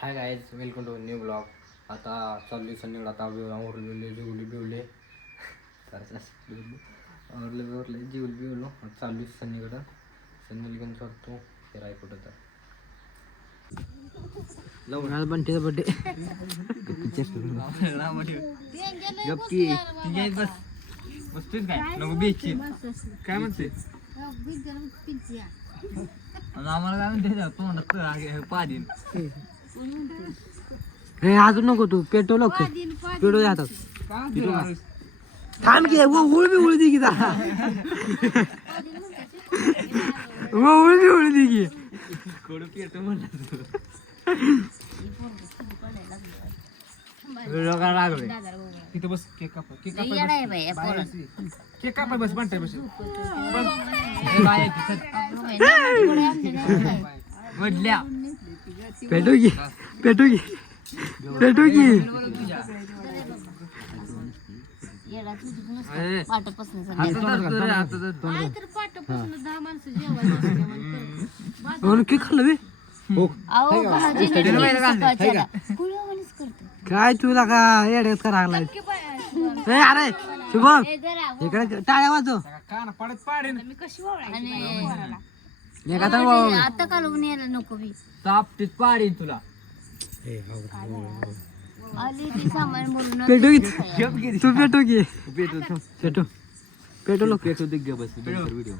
High guys, welcome to new blog. आता चालू संध्याकाळ, आता आवरलेले जेवले बिवले आवरले बिवरले जेवले बिवलो चालू संध्याकडं संध्याला घेऊन चालतो फिराय कुठं तर बंटीचा बड्डे बस बसतोय काय नको बेची काय म्हणते आम्हाला काय म्हणते तोंडात पादीन हे अजून नको तू पेटो लवकर पेटो जातात थांब की उळ बी उळ दे की उळ बी उळ दे की कोण पेटो म्हणला लागले तिथं बस केक काप केक काप बस बनताय बस वडल्या पेटो की पेटो की पेटो की केक खाल्लं काय तुला का येड्यात करा लागलाय अरे शुभम इकडे टाळ्या वाजव आता कालवून यायला नको बी तापटीत पाडीन तुला आली ती सामान बोलून पेटो की तू पेटो की पेटो पेटो लोक पेटो दिग्ग बस व्हिडिओ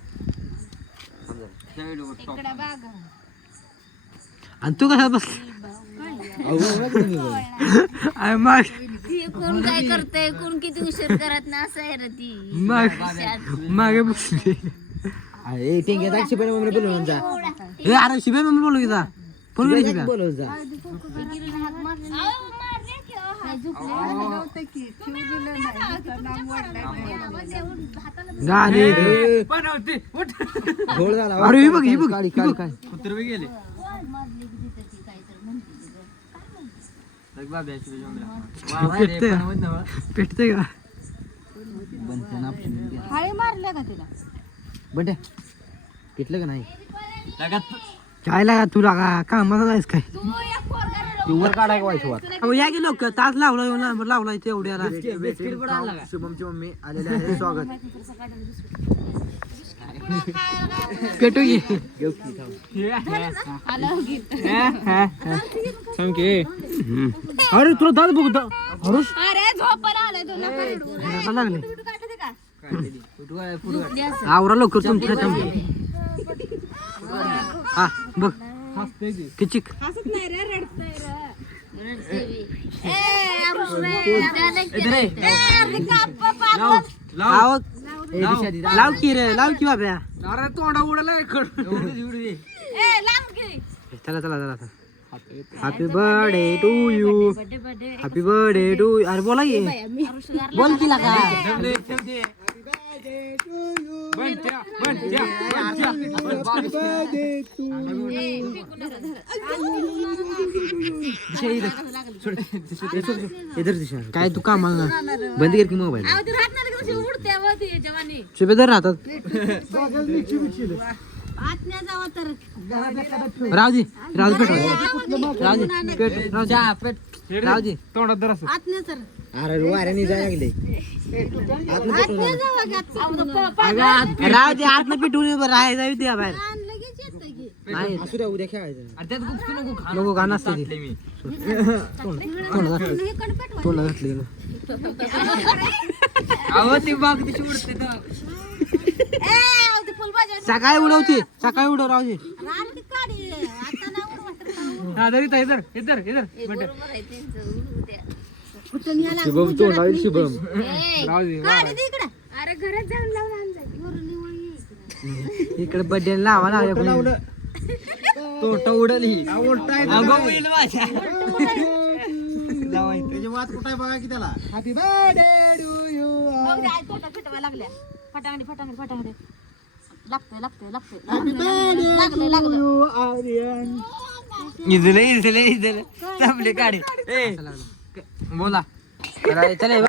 इकडे बघ आणि तू कसा बस कोण काय करतय कोण किती उशीर करत ना असं आहे रे ती मागे बसली बोलवून जा अरे शिबे मम्मी बोलू जा फोन शिब्या बोलवून जा अरे बघ ही बघ काय कुत्र बी गेले पेटते का मारलं का तिला बंट्या पेटलं का नाही काय लागा तू लागा कामाला जायच काय वर काढाय व्हायचं या की लोक तास लावलाय तेवढ्याला शुभमची मम्मी आलेले आहे स्वागत पेटू की अरे तुला दाद बघ लागले आवरा लवकर तुमच्या हा बघ किचिक लाव की रे लाव की बाब्या अरे तोंडा उडाला चला चला चला happy birthday to you happy birthday to अरे बोला की बोल की लागा काय तू काम बंद कर की मोबाईल सुभेदार राहतात रावजी रावजी पेट रावजी तोंडात दर अरे वाऱ्याने जायला लागले रावजी आतनं पिटून राहायला द्या बाहेर उद्या खेळायचं नको गाणं असते तोंडा घातली सकाळी उडवते सकाळी उडव रावजी शुभम तोंडावी शुभम अरे घरात जाऊन लावून इकडे बड्डे लावा लावल्या तोट उडली वाद कुठे बघा की त्याला हॅपी बर्थडे टू यू लागल्या फटांगडी फटांगडी फटांगडी लागतोय लागतोय लागतोय इजले थांबले गाडी बोला चले